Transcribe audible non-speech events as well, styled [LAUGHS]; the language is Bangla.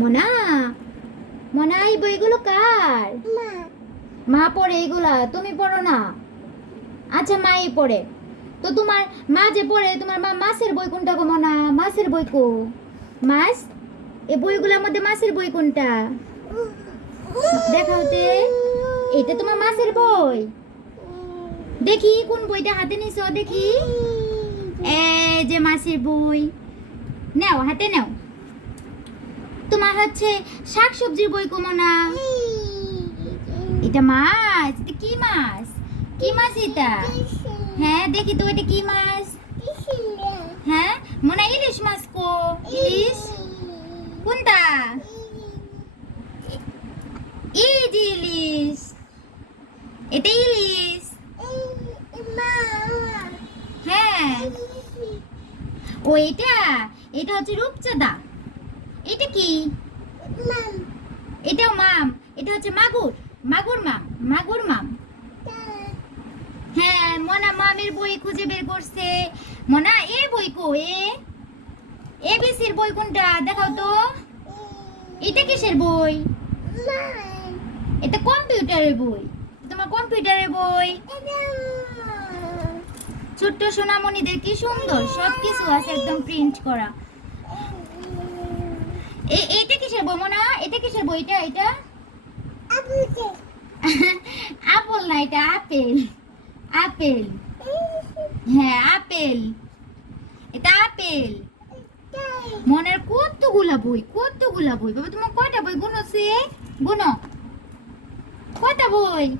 মনা মনা এই বইগুলো কার? মা। পড়ে এগুলা তুমি পড়ো না। আচ্ছা মাই পড়ে। তো তোমার মা যে পড়ে তোমার মা মাছের বই কোনটা গো মনা? মাছের বই কো। মাছ? এই বইগুলোর মধ্যে মাছের বই কোনটা? দেখাও তে। এটা তোমার মাছের বই। দেখি কোন বইটা হাতে নিছো দেখি। এই যে মাছের বই। নাও হাতে নাও। তোমার হচ্ছে শাক সবজির বই কমনা এটা মাছ, এটা কি মাছ? কি মাছ এটা? হ্যাঁ দেখি তো এটা কি মাছ? হ্যাঁ মনে ইলিশ মাছ কো। ইলিশ? কোনটা? এই ইলিশ। এটা ইলিশ। হ্যাঁ। ও, এটা? এটা হচ্ছে রূপচাঁদা। এটা কি? এটাও মাম এটা হচ্ছে মাগুর। মাগুর মাম মাগুর মাম হ্যাঁ মনা মামের বই খুঁজে বের করছে। মনা এ বই কো এ এবিসির বই কোনটা? দেখাও তো। এটা কিসের বই? এটা কম্পিউটারের বই। তোমার কম্পিউটারের বই। ছোট্ট সোনামণিদের কি সুন্দর। সব কিছু আছে একদম প্রিন্ট করা। এ- এইটা কিসের বই মনা? এটা কিসের বই এটা এটা? আপেল। [LAUGHS] না এটা আপেল। আপেল। হ্যাঁ আপেল। এটা আপেল। মনের কতগুলা বই কতগুলা বই? বাবা তোমার কয়টা বই? গুনো সে গুনো কয়টা বই?